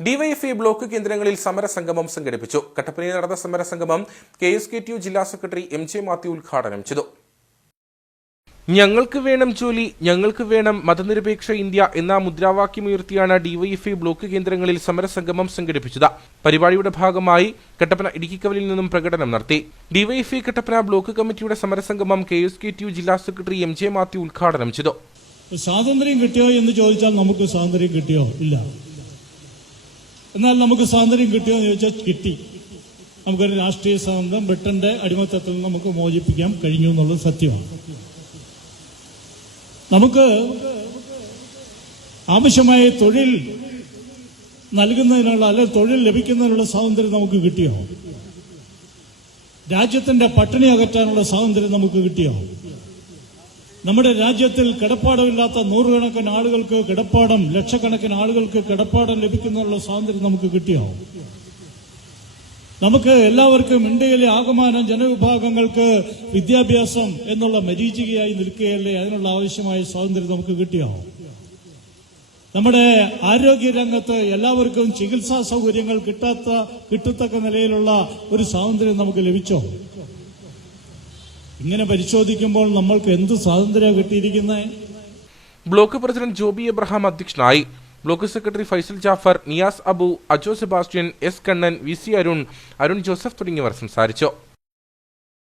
DYFI block കേന്ദ്രങ്ങളിൽ സമരസംഗമം സംഘടിപ്പിച്ചു. കട്ടപ്പനയിൽ നടന്ന സമരസംഗമം K S K T U ജില്ലാ സെക്രട്ടറി എം ജെ മാത്യു ഉദ്ഘാടനം ചെയ്തു. ഞങ്ങൾക്ക് വേണം ജോലി ഞങ്ങൾക്ക് വേണം മതനിരപേക്ഷ ഇന്ത്യ എന്ന മുദ്രാവാക്യമുയർത്തിയാണ് ഡിവൈഎഫ്ഐ ബ്ലോക്ക് കേന്ദ്രങ്ങളിൽ സമരസംഗമം സംഘടിപ്പിച്ചത്. പരിപാടിയുടെ ഭാഗമായി കട്ടപ്പന ഇടുക്കിക്കവലിൽ നിന്നും പ്രകടനം നടത്തി. ഡിവൈഎഫ്ഐ കട്ടപ്പന ബ്ലോക്ക് കമ്മിറ്റിയുടെ സമരസംഗമം K S K T U ജില്ലാ സെക്രട്ടറി എം ജെ മാത്യു ഉദ്ഘാടനം ചെയ്തു. സ്വാതന്ത്ര്യം കിട്ടിയോ എന്ന് ചോദിച്ചാൽ നമുക്ക് സ്വാതന്ത്ര്യം കിട്ടിയോ? ഇല്ല. എന്നാൽ നമുക്ക് സ്വാതന്ത്ര്യം കിട്ടിയോ എന്ന് ചോദിച്ചാൽ കിട്ടി. നമുക്കൊരു രാഷ്ട്രീയ സ്വാതന്ത്ര്യം ബ്രിട്ടന്റെ അടിമത്തത്തിൽ നിന്ന് നമുക്ക് മോചിപ്പിക്കാൻ കഴിഞ്ഞു എന്നുള്ളത് സത്യമാണ്. നമുക്ക് ആവശ്യമായ തൊഴിൽ നൽകുന്നതിനുള്ള അല്ലെ തൊഴിൽ ലഭിക്കുന്നതിനുള്ള സ്വാതന്ത്ര്യം നമുക്ക് കിട്ടിയോ? രാജ്യത്തിന്റെ പട്ടിണി അകറ്റാനുള്ള സ്വാതന്ത്ര്യം നമുക്ക് കിട്ടിയോ? നമ്മുടെ രാജ്യത്തിൽ കിടപ്പാടമില്ലാത്ത നൂറുകണക്കിന് ആളുകൾക്ക് കിടപ്പാടം ലക്ഷക്കണക്കിന് ആളുകൾക്ക് കിടപ്പാടം ലഭിക്കുന്നതിനുള്ള സ്വാതന്ത്ര്യം നമുക്ക് കിട്ടിയോ? നമുക്ക് എല്ലാവർക്കും ഇന്ത്യയിലെ ആകമാനം ജനവിഭാഗങ്ങൾക്ക് വിദ്യാഭ്യാസം എന്നുള്ള മരീചികയായി നിൽക്കുകയല്ലേ അതിനുള്ള ആവശ്യമായ സ്വാതന്ത്ര്യം നമുക്ക് കിട്ടിയോ? നമ്മുടെ ആരോഗ്യ രംഗത്ത് എല്ലാവർക്കും ചികിത്സാ സൗകര്യങ്ങൾ കിട്ടാത്ത കിട്ടത്തക്ക നിലയിലുള്ള ഒരു സ്വാതന്ത്ര്യം നമുക്ക് ലഭിച്ചോ? ഇങ്ങനെ പരിശോധിക്കുമ്പോൾ നമ്മൾക്ക് എന്ത് സ്വാതന്ത്ര്യം കിട്ടിയിരിക്കുന്നത് ബ്ലോക്ക് പ്രസിഡന്റ് ജോബി എബ്രഹാം അധ്യക്ഷനായി. Block secretary Faisal Jafar Niyas Abu Ajo Sebastian S Kannan V C Arun Arun Joseph തുടങ്ങിയവർ സംസാരിച്ചു.